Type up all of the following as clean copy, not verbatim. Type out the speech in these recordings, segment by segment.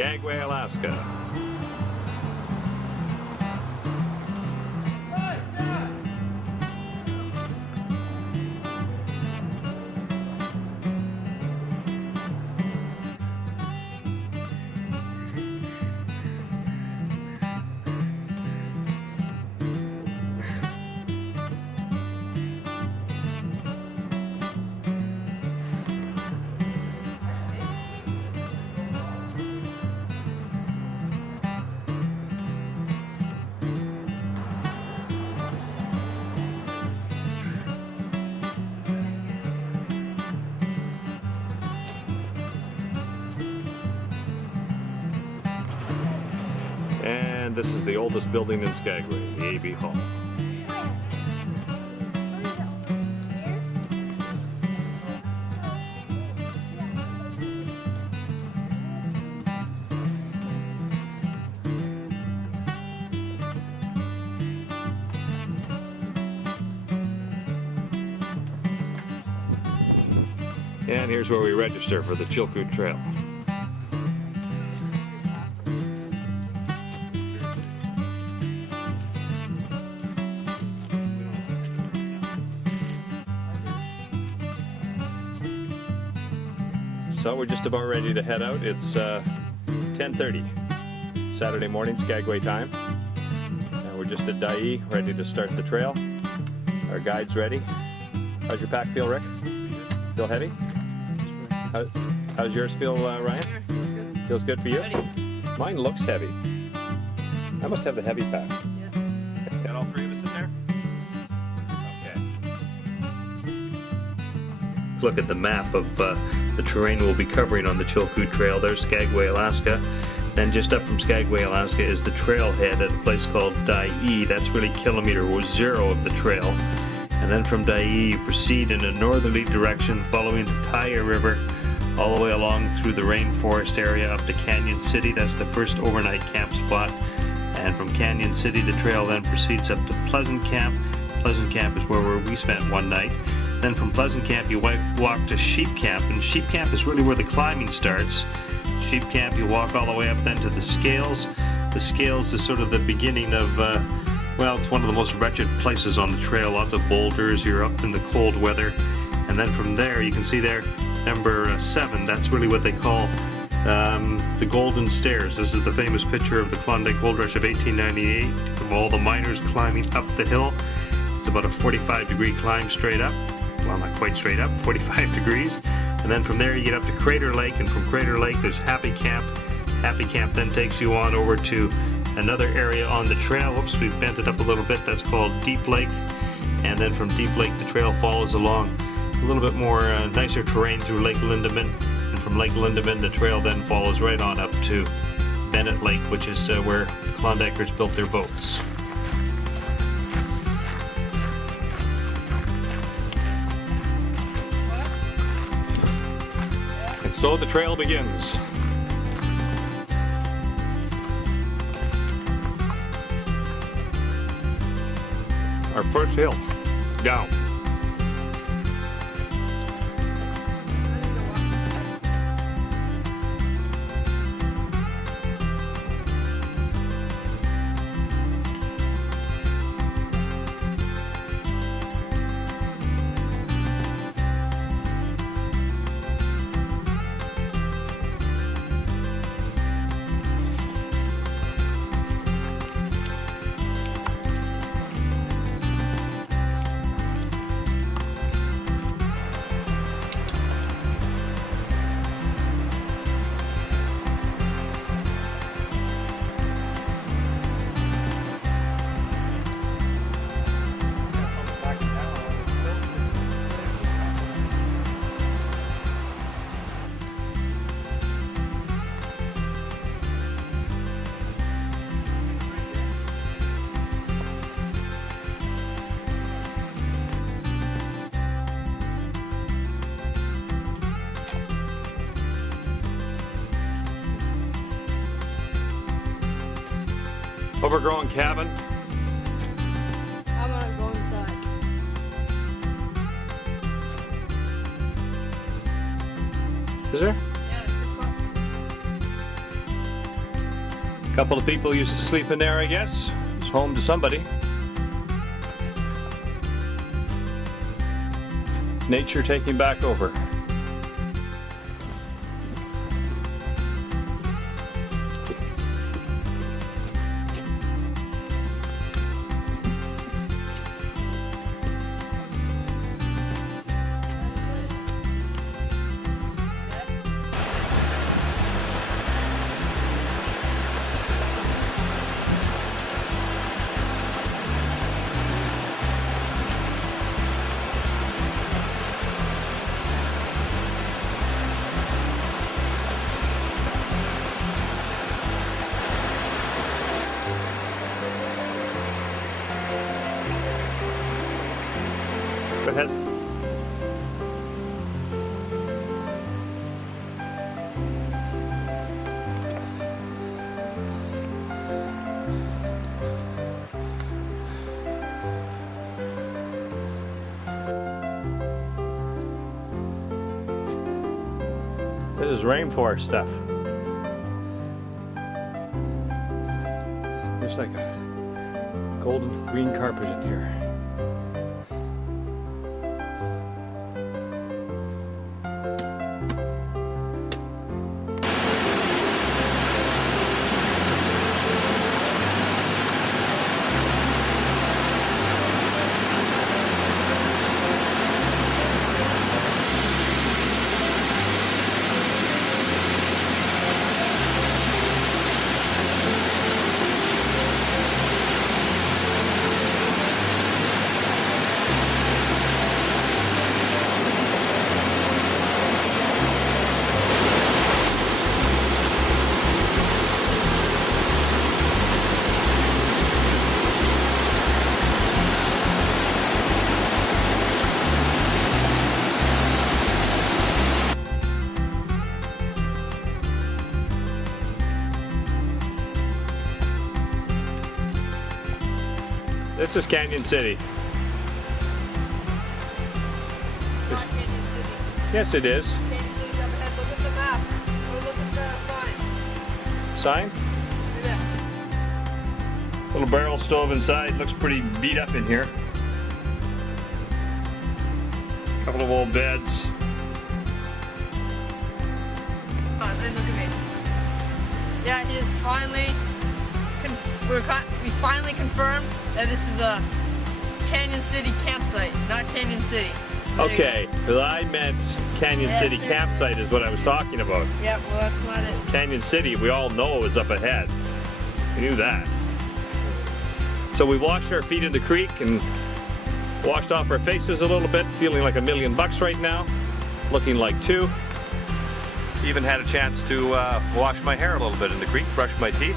Skagway, Alaska. And this is the oldest building in Skagway, the A.B. Hall. And here's where we register for the Chilkoot Trail. So we're just about ready to head out. It's 10:30 Saturday morning, Skagway time. And we're just at Dyea, ready to start the trail. Our guide's ready. How's your pack feel, Rick? Feel heavy? How's yours feel, Ryan? Feels good. Feels good for you? Ready. Mine looks heavy. I must have the heavy pack. Yeah. Got all three of us in there? Okay. Look at the map of the terrain we'll be covering on the Chilkoot Trail. There's Skagway, Alaska. Then just up from Skagway, Alaska is the trailhead at a place called Dyea. That's really kilometer 0 of the trail. And then from Dyea, you proceed in a northerly direction following the Tyre River all the way along through the rainforest area up to Canyon City. That's the first overnight camp spot. And from Canyon City, the trail then proceeds up to Pleasant Camp. Pleasant Camp is where we spent one night. Then from Pleasant Camp, you walk to Sheep Camp, and Sheep Camp is really where the climbing starts. Sheep Camp, you walk all the way up then to the Scales. The Scales is sort of the beginning of, well, it's one of the most wretched places on the trail. Lots of boulders, you're up in the cold weather. And then from there, you can see there, number 7, that's really what they call the Golden Stairs. This is the famous picture of the Klondike Gold Rush of 1898, of all the miners climbing up the hill. It's about a 45-degree climb straight up. Well, not quite straight up, 45 degrees. And then from there you get up to Crater Lake, and from Crater Lake there's Happy Camp. Happy Camp then takes you on over to another area on the trail. Whoops, we've bent it up a little bit. That's called Deep Lake. And then from Deep Lake the trail follows along a little bit more nicer terrain through Lake Lindeman. And from Lake Lindeman the trail then follows right on up to Bennet Lake, which is where the Klondikers built their boats. So the trail begins. Our first hill, down. Overgrown cabin. I'm gonna go inside. Is there? Yeah, there's 2 spots. Couple of people used to sleep in there, I guess. It's home to somebody. Nature taking back over. Go ahead. This is rainforest stuff. There's like a golden green carpet in here. This is Canyon City. Not Canyon City. Yes, it is. Canyon City's up ahead. Look at the map. Or look at the sign. Sign? Look at that. Little barrel stove inside. Looks pretty beat up in here. Couple of old beds. And look at me. Yeah, he is finally. We finally confirmed that this is the Canyon City campsite, not Canyon City. There you Okay, well, I meant Canyon City campsite is what I was talking about. go. Yeah, well that's not it. Canyon City, we all know, is up ahead. We knew that. So we washed our feet in the creek and washed off our faces a little bit, feeling like $1,000,000 right now, looking like two. Even had a chance to wash my hair a little bit in the creek, brush my teeth.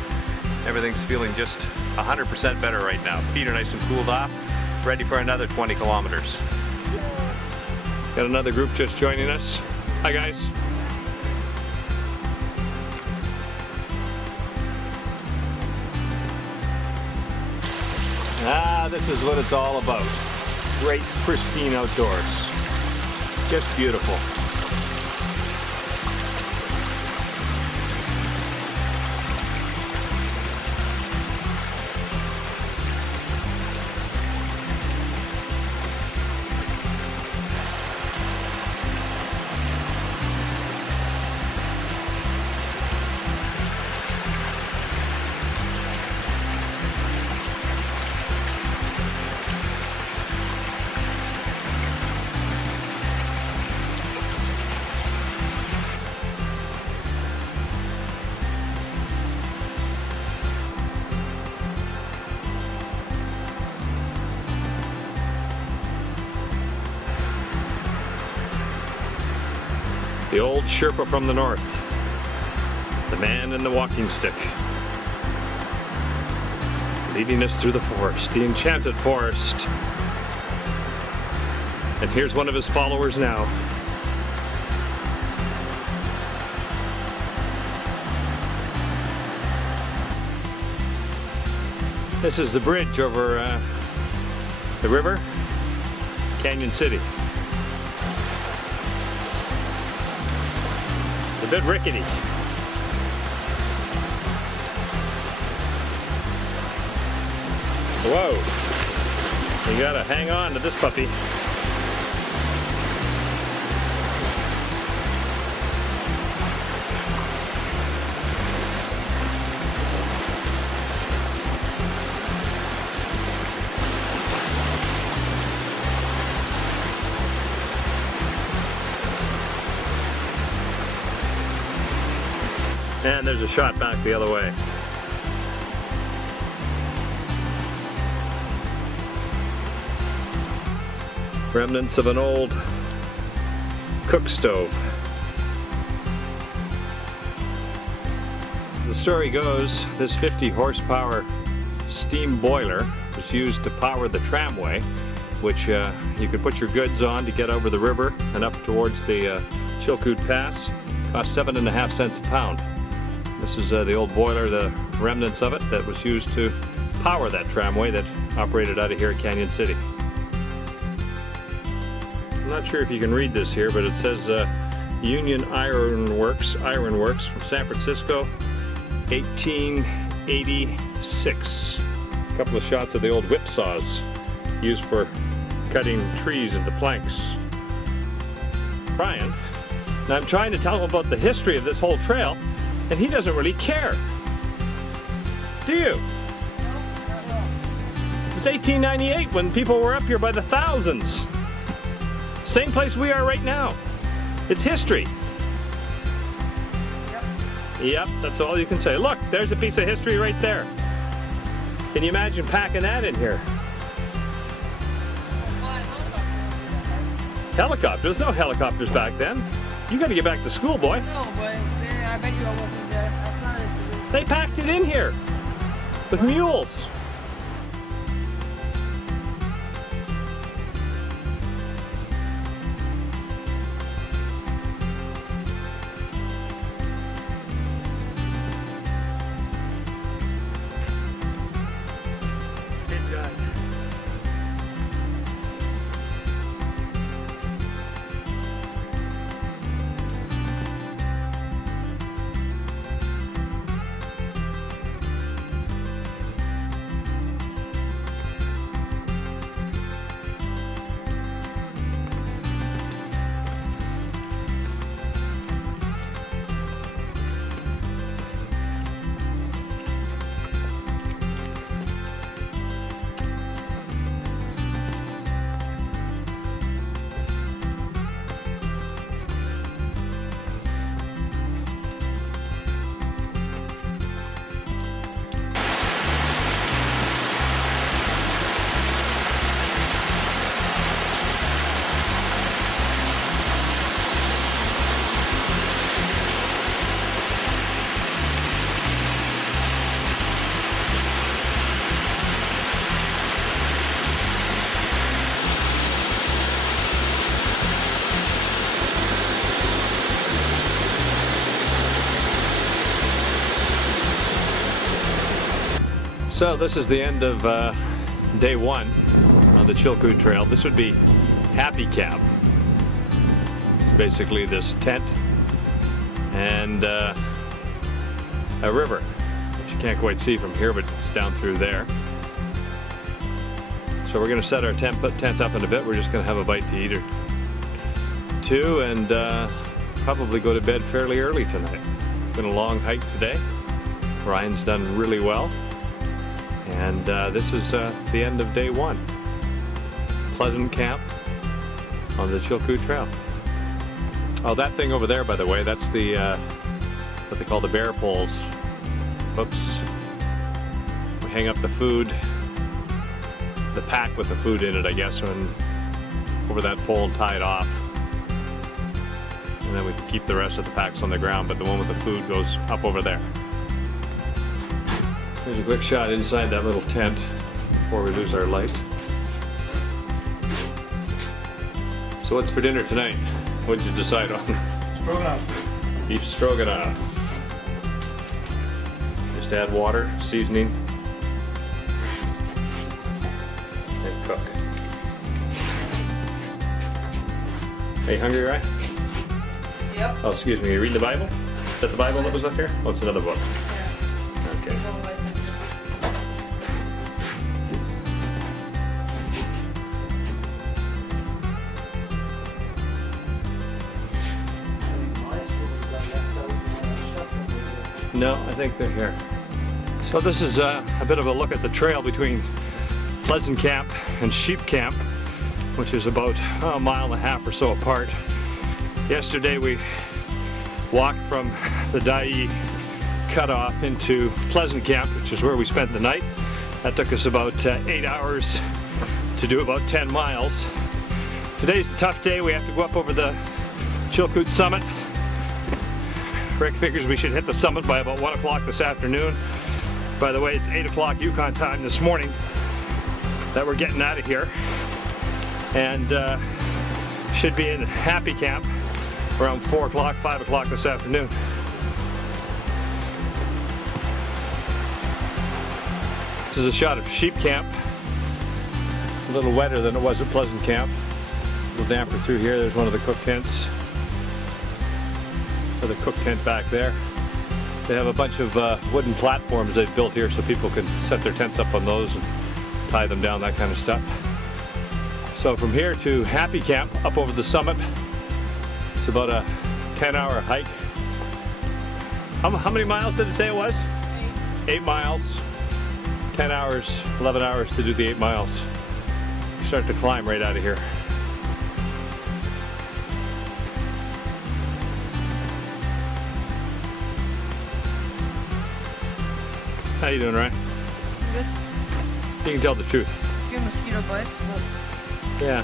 Everything's feeling just 100% better right now. Feet are nice and cooled off, ready for another 20 kilometers. Got another group just joining us. Hi guys. This is what it's all about. Great, pristine outdoors. Just beautiful. The old Sherpa from the north. The man in the walking stick. Leading us through the forest, the enchanted forest. And here's one of his followers now. This is the bridge over the river, Canyon City. It's a bit rickety. Whoa. You gotta hang on to this puppy. And there's a shot back the other way. Remnants of an old cook stove. As the story goes, this 50 horsepower steam boiler was used to power the tramway, which you could put your goods on to get over the river and up towards the Chilkoot Pass. Cost 7.5 cents a pound. This is the old boiler, the remnants of it, that was used to power that tramway that operated out of here at Canyon City. I'm not sure if you can read this here, but it says Union Iron Works from San Francisco, 1886. A couple of shots of the old whipsaws used for cutting trees into planks. Brian, now I'm trying to tell him about the history of this whole trail, and he doesn't really care. Do you? No, not at all. It was 1898 when people were up here by the thousands. Same place we are right now. It's history. Yep. Yep, that's all you can say. Look, there's a piece of history right there. Can you imagine packing that in here? Helicopters? No helicopters back then. You gotta get back to school, boy. No, but I bet you I wasn't there. That's not it. They packed it in here with mules. Good guy. So this is the end of day one on the Chilkoot Trail. This would be Happy Camp. It's basically this tent and a river, which you can't quite see from here, but it's down through there. So we're going to set our tent up in a bit. We're just going to have a bite to eat or two and probably go to bed fairly early tonight. It's been a long hike today. Ryan's done really well. And this is the end of day one. Pleasant camp on the Chilkoot Trail. Oh, that thing over there, by the way, that's the what they call the bear poles. Oops. We hang up the food, the pack with the food in it, I guess, over that pole and tie it off. And then we can keep the rest of the packs on the ground, but the one with the food goes up over there. Here's a quick shot inside that little tent before we lose our light. So what's for dinner tonight? What did you decide on? Stroganoff. Beef stroganoff. Just add water, seasoning, and cook. Are you hungry, Ryan? Yep. Oh, excuse me, you reading the Bible? Is that the Bible that was up here? Oh, it's another book. Yeah. Okay. No, I think they're here. So this is a bit of a look at the trail between Pleasant Camp and Sheep Camp, which is about a mile and a half or so apart. Yesterday we walked from the Dyea cutoff into Pleasant Camp, which is where we spent the night. That took us about 8 hours to do about 10 miles. Today's a tough day. We have to go up over the Chilkoot summit. Rick figures we should hit the summit by about 1 o'clock this afternoon. By the way, it's 8 o'clock Yukon time this morning that we're getting out of here. And should be in Happy Camp around 4 o'clock, 5 o'clock this afternoon. This is a shot of Sheep Camp. A little wetter than it was at Pleasant Camp. A little damper through here. There's one of the cook tents. Or the cook tent back there. They have a bunch of wooden platforms they've built here so people can set their tents up on those and tie them down, that kind of stuff. So from here to Happy Camp, up over the summit, it's about a 10-hour hike. How many miles did it say it was? 8 miles. 10 hours, 11 hours to do the 8 miles. You start to climb right out of here. How you doing, Ryan? Good. You can tell the truth. A few mosquito bites. Yeah.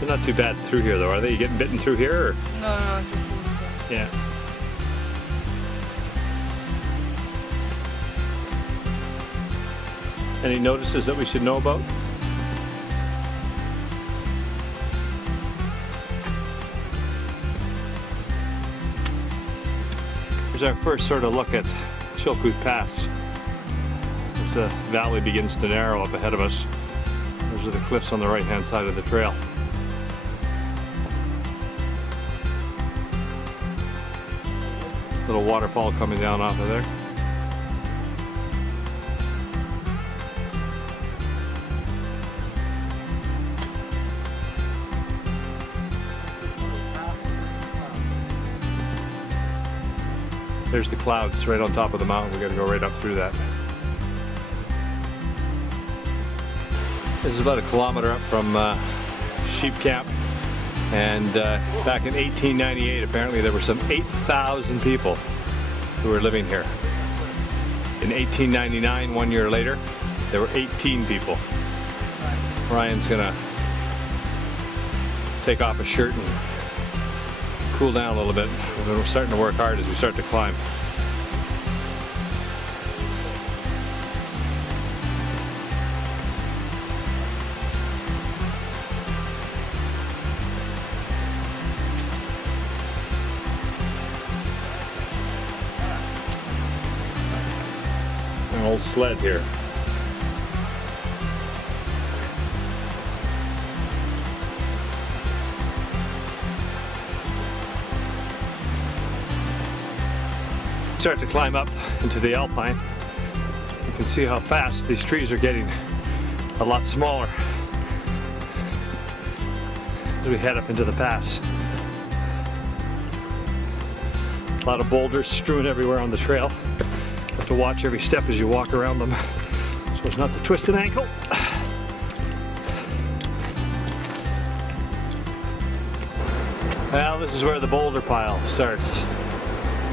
They're not too bad through here though, are they? You getting bitten through here? Or? No, just Yeah. Any notices that we should know about? Here's our first sort of look at Chilkoot Pass. As the valley begins to narrow up ahead of us. Those are the cliffs on the right-hand side of the trail. Little waterfall coming down off of there. There's the clouds right on top of the mountain. We got to go right up through that. This is about a kilometer up from Sheep Camp. And back in 1898, apparently there were some 8,000 people who were living here. In 1899, 1 year later, there were 18 people. Ryan's gonna take off his shirt and cool down a little bit. We're starting to work hard as we start to climb. An old sled here. Start to climb up into the alpine. You can see how fast these trees are getting a lot smaller as we head up into the pass. A lot of boulders strewn everywhere on the trail. You have to watch every step as you walk around them so as not to twist an ankle. Well, this is where the boulder pile starts.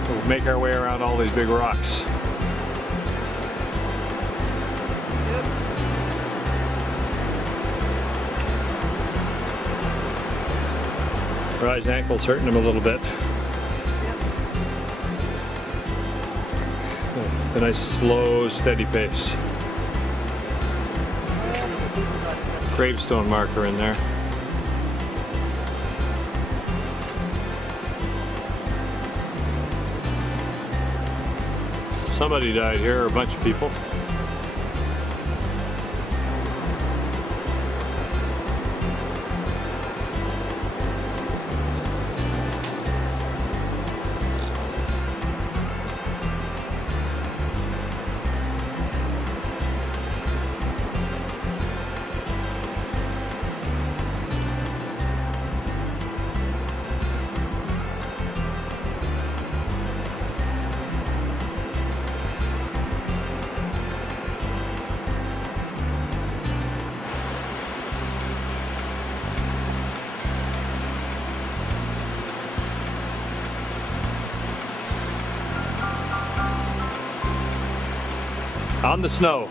We'll make our way around all these big rocks. Ryan's ankle's hurting him a little bit. A nice slow, steady pace. Gravestone marker in there. Somebody died here, or a bunch of people. on the snow.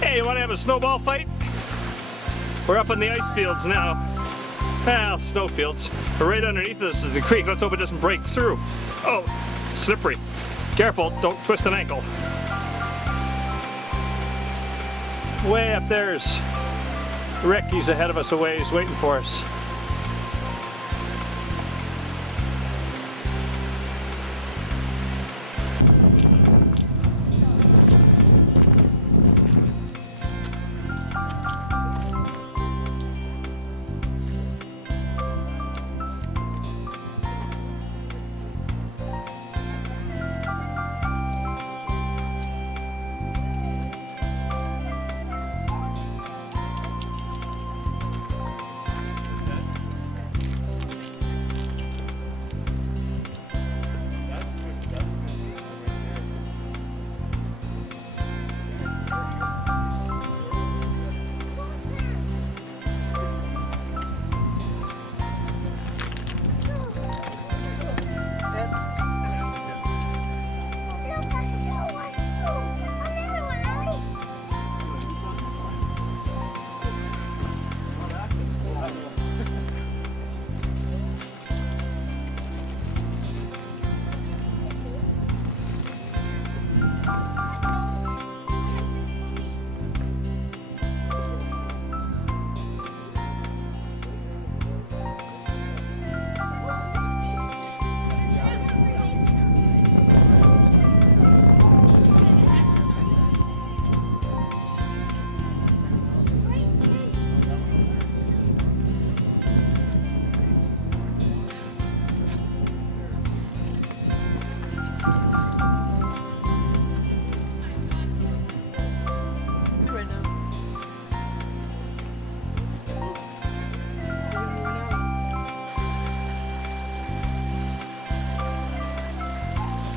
Hey, you want to have a snowball fight? We're up in the ice fields now. Well, snow fields. But right underneath us is the creek. Let's hope it doesn't break through. Oh, it's slippery. Careful, don't twist an ankle. Way up there's Rick. He's ahead of us a ways, waiting for us.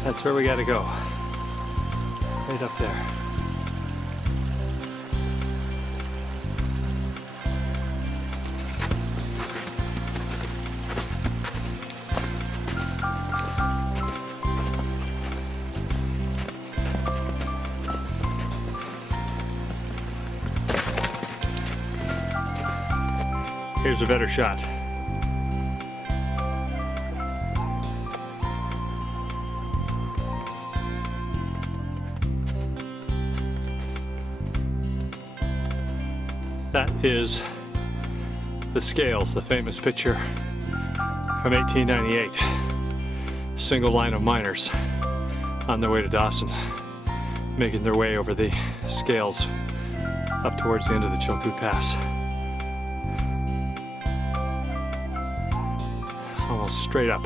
That's where we gotta go. Right up there. Here's a better shot. That is the Scales, the famous picture from 1898. Single line of miners on their way to Dawson, making their way over the Scales up towards the end of the Chilkoot Pass. Almost straight up.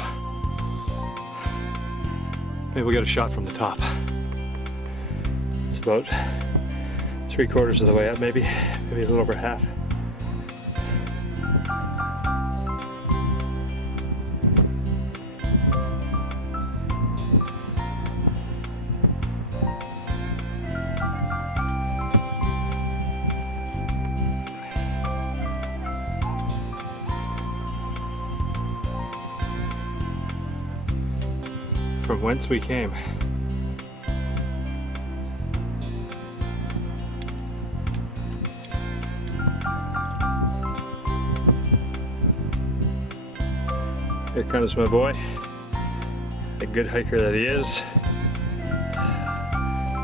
Maybe we'll get a shot from the top. It's about 3/4 of the way up, maybe a little over half. From whence we came. Here comes my boy, the good hiker that he is.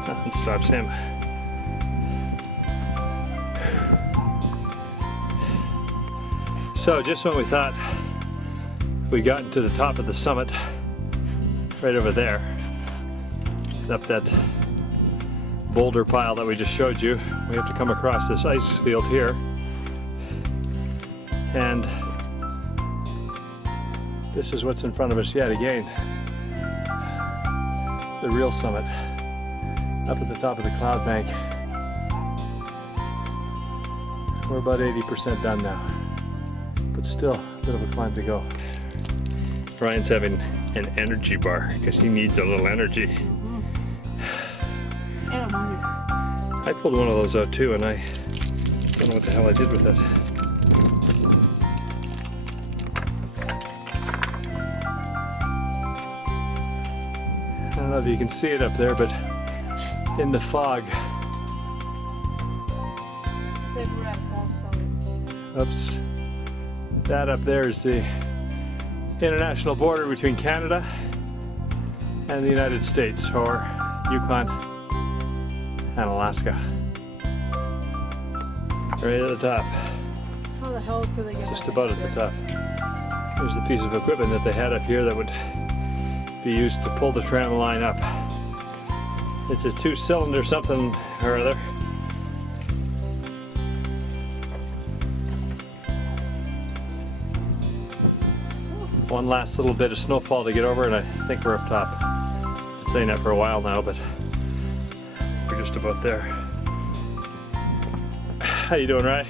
Nothing stops him. So just when we thought we gotten to the top of the summit, right over there, up that boulder pile that we just showed you, we have to come across this ice field here, and this is what's in front of us yet again. The real summit, up at the top of the cloud bank. We're about 80% done now, but still a bit of a climb to go. Ryan's having an energy bar because he needs a little energy. And I'm hungry. I pulled one of those out too, and I don't know what the hell I did with it. I don't know if you can see it up there, but in the fog. They were at false summit. Oops. That up there is the international border between Canada and the United States, or Yukon and Alaska. Right at the top. How the hell could they get Just that about at thing the top. Here's the piece of equipment that they had up here that would be used to pull the tram line up. It's a 2-cylinder something or other. One last little bit of snowfall to get over, and I think we're up top. Been saying that for a while now, but we're just about there. How you doing, Ryan?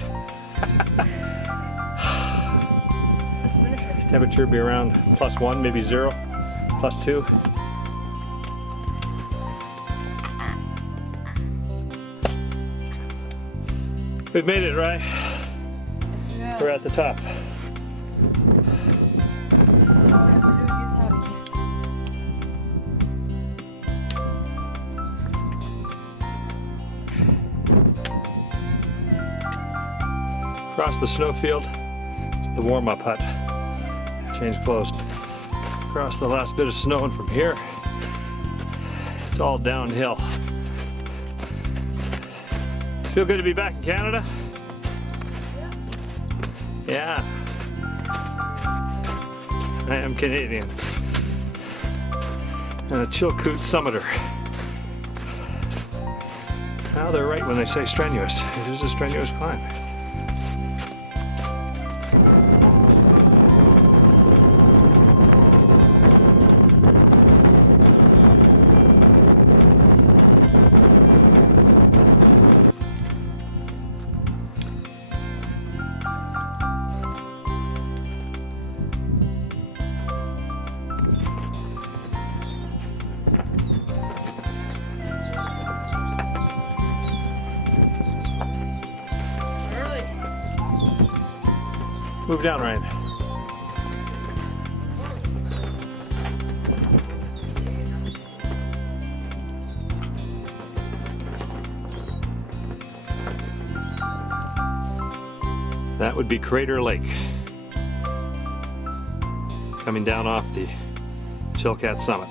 Let's finish it. Temperature be around +1, maybe 0, +2. We've made it, right? Yeah. We're at the top. Across the snowfield, the warm-up hut. Change clothes. Across the last bit of snow, and from here, it's all downhill. Feel good to be back in Canada? Yeah. I am Canadian. And a Chilkoot summiter. Now they're right when they say strenuous. It is a strenuous climb. Move down, Ryan. That would be Crater Lake. Coming down off the Chilkoot summit.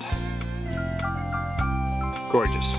Gorgeous.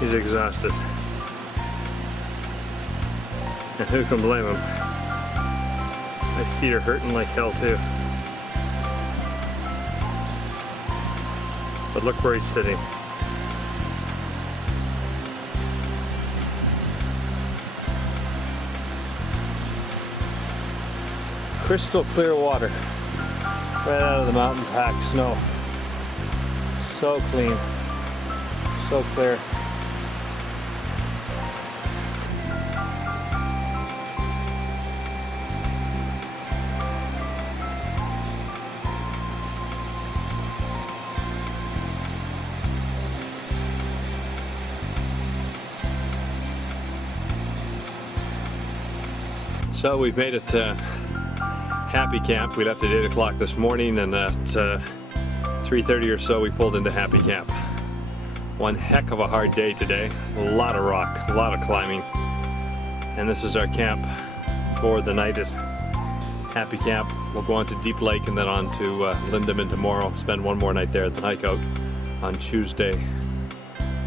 He's exhausted. And who can blame him? My feet are hurting like hell too. But look where he's sitting. Crystal clear water. Right out of the mountain packed snow. So clean. So clear. So we've made it to Happy Camp. We left at 8 o'clock this morning, and at 3:30 or so we pulled into Happy Camp. One heck of a hard day today. A lot of rock, a lot of climbing. And this is our camp for the night at Happy Camp. We'll go on to Deep Lake and then on to Lindeman tomorrow. Spend one more night there at the hike out on Tuesday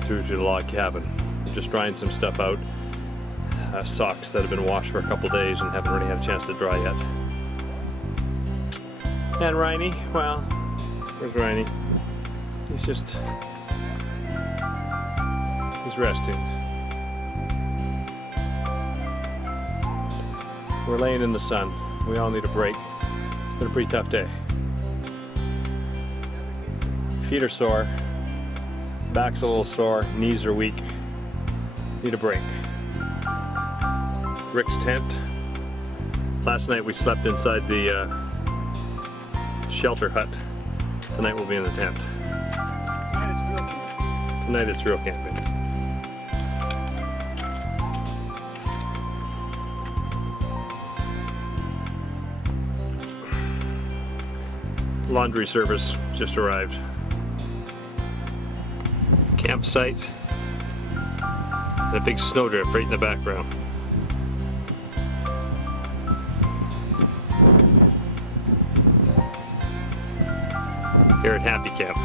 through to the log cabin. We're just drying some stuff out. Socks that have been washed for a couple days and haven't really had a chance to dry yet. And Riney, well, where's Riney? He's resting. We're laying in the sun. We all need a break. It's been a pretty tough day. Feet are sore, back's a little sore, knees are weak. Need a break. Rick's tent. Last night we slept inside the shelter hut. Tonight we'll be in the tent. Tonight it's real camping. Laundry service just arrived. Campsite. And a big snowdrift right in the background. Here at Happy Camp.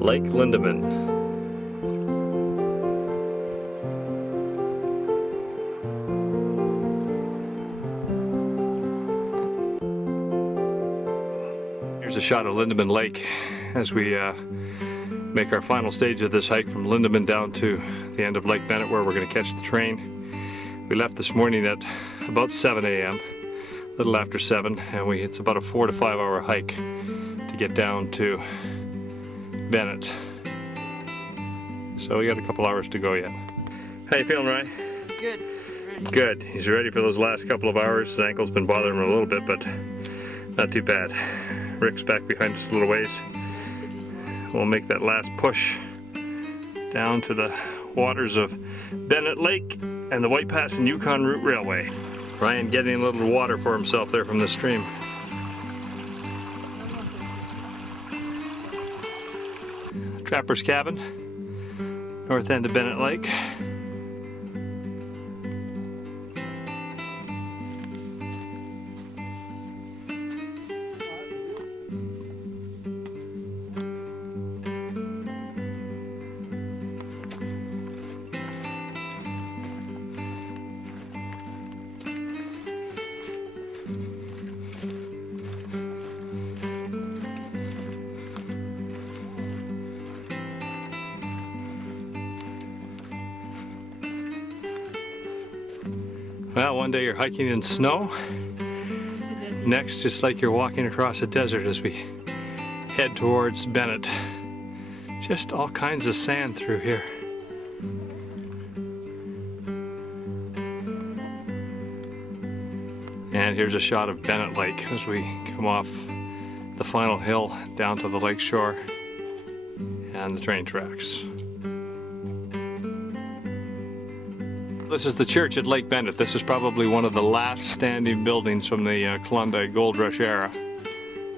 Lake Lindeman. Here's a shot of Lindeman Lake as we make our final stage of this hike from Lindeman down to the end of Lake Bennet, where we're going to catch the train. We left this morning at about 7 a.m., a little after 7, and it's about a 4 to 5 hour hike to get down to Bennet. So we got a couple hours to go yet. How you feeling, Ryan? Good. Good. He's ready for those last couple of hours. His ankle's been bothering him a little bit, but not too bad. Rick's back behind us a little ways. We'll make that last push down to the waters of Bennet Lake and the White Pass and Yukon Route Railway. Ryan getting a little water for himself there from the stream. Trapper's Cabin, north end of Bennet Lake. Well, one day you're hiking in snow. Next, it's like you're walking across a desert as we head towards Bennet. Just all kinds of sand through here. And here's a shot of Bennet Lake as we come off the final hill down to the lake shore and the train tracks. This is the church at Lake Bennet. This is probably one of the last standing buildings from the Klondike Gold Rush era.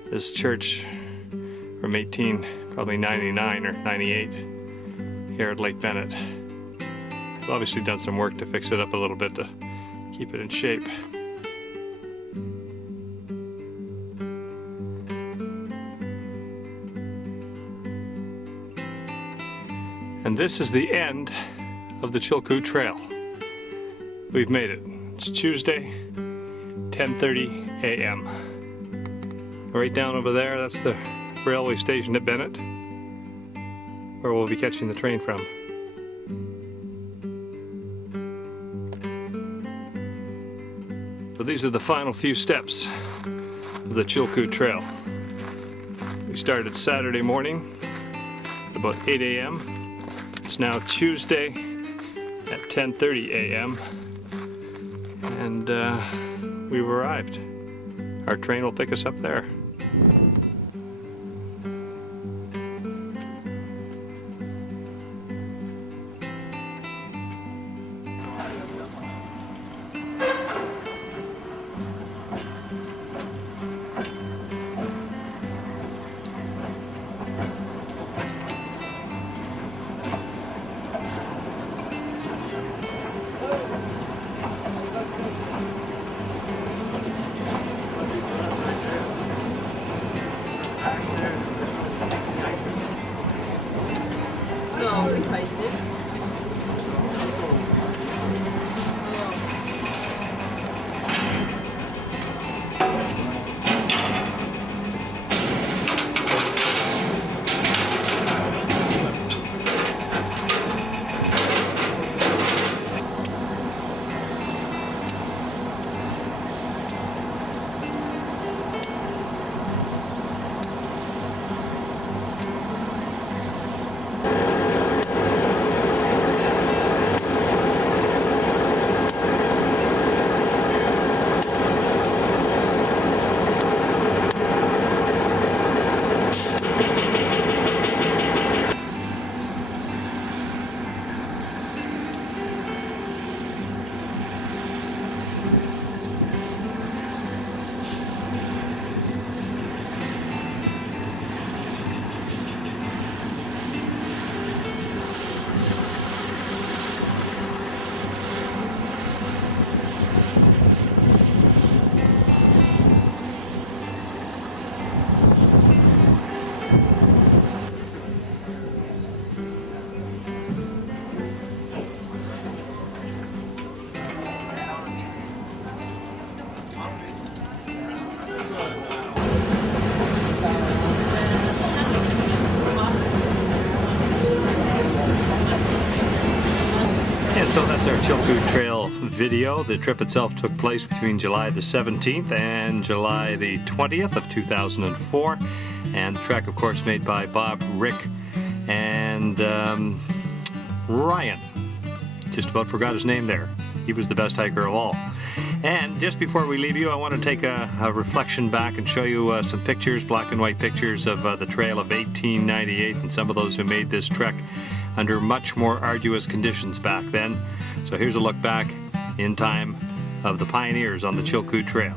This church from probably 99 or 98 here at Lake Bennet. We've obviously done some work to fix it up a little bit to keep it in shape. And this is the end of the Chilkoot Trail. We've made it. It's Tuesday, 10:30 a.m. Right down over there, that's the railway station at Bennet, where we'll be catching the train from. So these are the final few steps of the Chilkoot Trail. We started Saturday morning at about 8 a.m. It's now Tuesday at 10:30 a.m. and we've arrived. Our train will pick us up there. Chilkoot Trail video. The trip itself took place between July the 17th and July the 20th of 2004. And the trek, of course, made by Bob, Rick, and Ryan. Just about forgot his name there. He was the best hiker of all. And just before we leave you, I want to take a reflection back and show you some pictures, black and white pictures of the trail of 1898 and some of those who made this trek under much more arduous conditions back then. So here's a look back in time of the pioneers on the Chilkoot Trail.